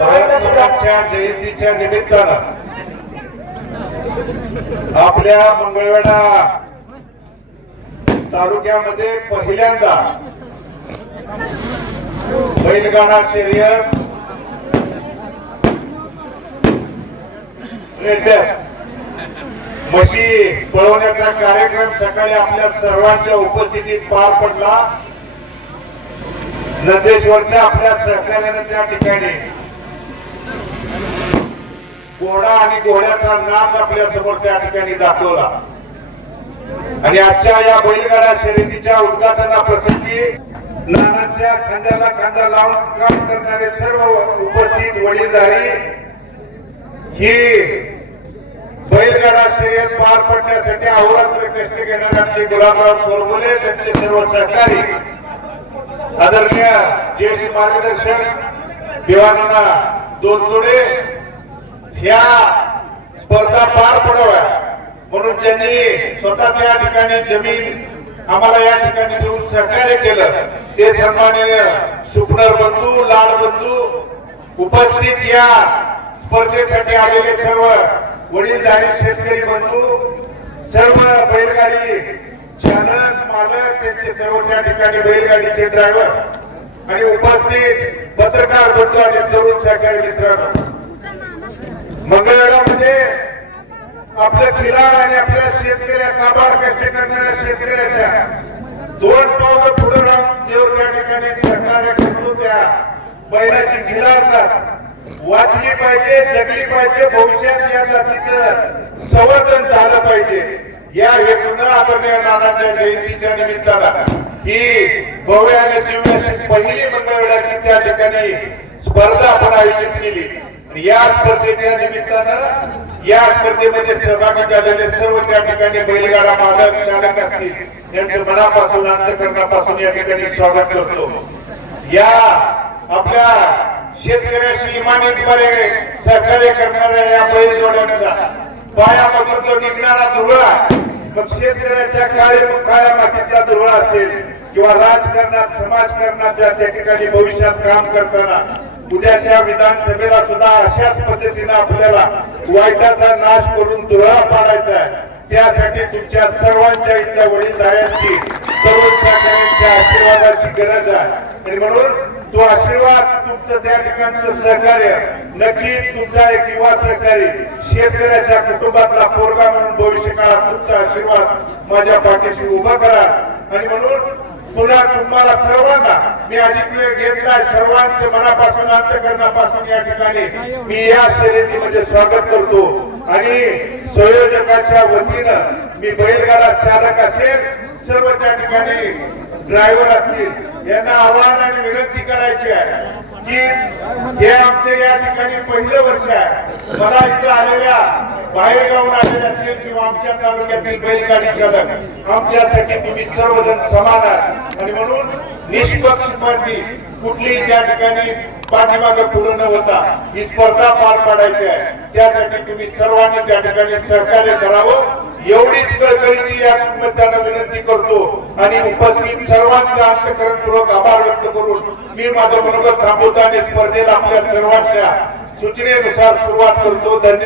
बाळासाहेबांच्या जयंतीच्या निमित्तानं आपल्या मंगळवेढा तालुक्यामध्ये पहिल्यांदा बैलगाडा शर्यत रेड्यात म्हशी पळवण्याचा कार्यक्रम सकाळी आपल्या सर्वांच्या उपस्थितीत पार पडला. नंदेश्वरच्या आपल्या सहकार्याने त्या ठिकाणी घोडा आणि घोड्याचा नाच आपल्यासमोर त्या ठिकाणी दाखवला. आणि आजच्या या बैलगाडा शर्यतीच्या उद्घाटना प्रसंगी नानांच्या खांद्याला खांदा लावून काम करणारे सर्व उपस्थित वडीलधारी ही बैलगाडा शर्यत पार पडण्यासाठी अहोरात्र कष्ट घेणारे आमचे गुलाबराव कोरबुले त्यांचे सर्व सहकारी आदरणीय ज्येष्ठ मार्गदर्शक देवानंदा दोन तोडे ह्या स्पर्धा पार पडाव्या. म्हणून त्यांनी स्वतः त्या ठिकाणी जमीन आम्हाला या ठिकाणी देऊन सहकार्य केलं. ते सन्माननीय सुपनर बंधू लाड बंधू उपस्थित या स्पर्धेसाठी आलेले सर्व वडील वडीलधारी शेतकरी बंधू सर्व बैलगाडी चालक मालक त्यांचे सर्व त्या ठिकाणी बैलगाडीचे ड्रायव्हर आणि उपस्थित पत्रकार बंधू आणि तरुण सहकारी मित्रांनो. मंगळवेढामध्ये आपलं खिलार आणि आपल्या शेतकऱ्या काबाड कष्ट करणाऱ्या शेतकऱ्याच्या दोन पावलं पुढे राहून देव त्या ठिकाणी सहकार्य करतो त्या बैलाची खिलारतात वाचली पाहिजे जगली पाहिजे भविष्यात या जातीचं संवर्धन झालं पाहिजे. या हेतून आदरणीय नानाच्या जयंतीच्या निमित्तानं ही भव्य आणि दिव्य पहिली मंगळवेढाची त्या ठिकाणी स्पर्धा आपण आयोजित केली. या स्पर्धेच्या निमित्तानं या स्पर्धेमध्ये सहभागी झालेले सर्व त्या ठिकाणी बैलगाडा मालक चालक असतील यांचं मनापासून अंतकरणापासून या ठिकाणी स्वागत करतो. या आपल्या शेतकऱ्याशी इमानीद्वारे सहकार्य करणाऱ्या या बैल जोड्यांचा पायामधून जो निघणारा धुळा मग शेतकऱ्याच्या काळे काळ्या मातीतला धुळा असेल किंवा राजकारणात समाजकारणात ज्या त्या ठिकाणी भविष्यात काम करताना उद्याच्या विधानसभेला सुद्धा अशाच पद्धतीने आपल्याला वाईटाचा नाश करून धुळा पाडायचा आहे. त्यासाठी तुमच्या सर्वांच्या इथल्या वडीलधाऱ्यांची सर्व सहकार्यांच्या आशीर्वादाची गरज आहे. आणि म्हणून तो आशीर्वाद तुमचं त्या ठिकाणचं सहकार्य नक्कीच तुमचा एक युवा सहकारी शेतकऱ्याच्या कुटुंबातला पोरगा म्हणून भविष्य काळात तुमचा आशीर्वाद माझ्या पाठीशी उभा करा. आणि म्हणून पुन्हा तुम्हाला सर्वांना मी अधिक वेळ घेतलाय सर्वांचे मनापासून अंतकरणापासून या ठिकाणी मी या शर्यतीमध्ये स्वागत करतो. आणि संयोजकाच्या वतीनं मी बैलगाडा चालक असेल सर्व त्या ठिकाणी ड्रायव्हर असतील यांना आव्हान आणि विनंती करायची आहे की हे आमचे या ठिकाणी पहिलं वर्ष आहे. मला इथं आलेल्या बाहेर गावून आलेले असेल किंवा आमच्या तालुक्यातील बैलगाडी चालक आमच्यासाठी तुम्ही सर्वजण समान आहात. आणि म्हणून निष्पक्षपाती कुठलीही त्या ठिकाणी पाठीमागे पुढे न होता ही स्पर्धा पार पाडायची आहे. त्यासाठी तुम्ही सर्वांनी त्या ठिकाणी सहकार्य करावं. एवढीच कळकळीची या निमित्तानं विनंती करतो आणि उपस्थित सर्वांचा अंतकरणपूर्वक आभार व्यक्त करून मी माझं मनोगत थांबवतो आणि स्पर्धेला आपल्या सर्वांच्या सूचनेनुसार सुरुवात करतो. धन्यवाद.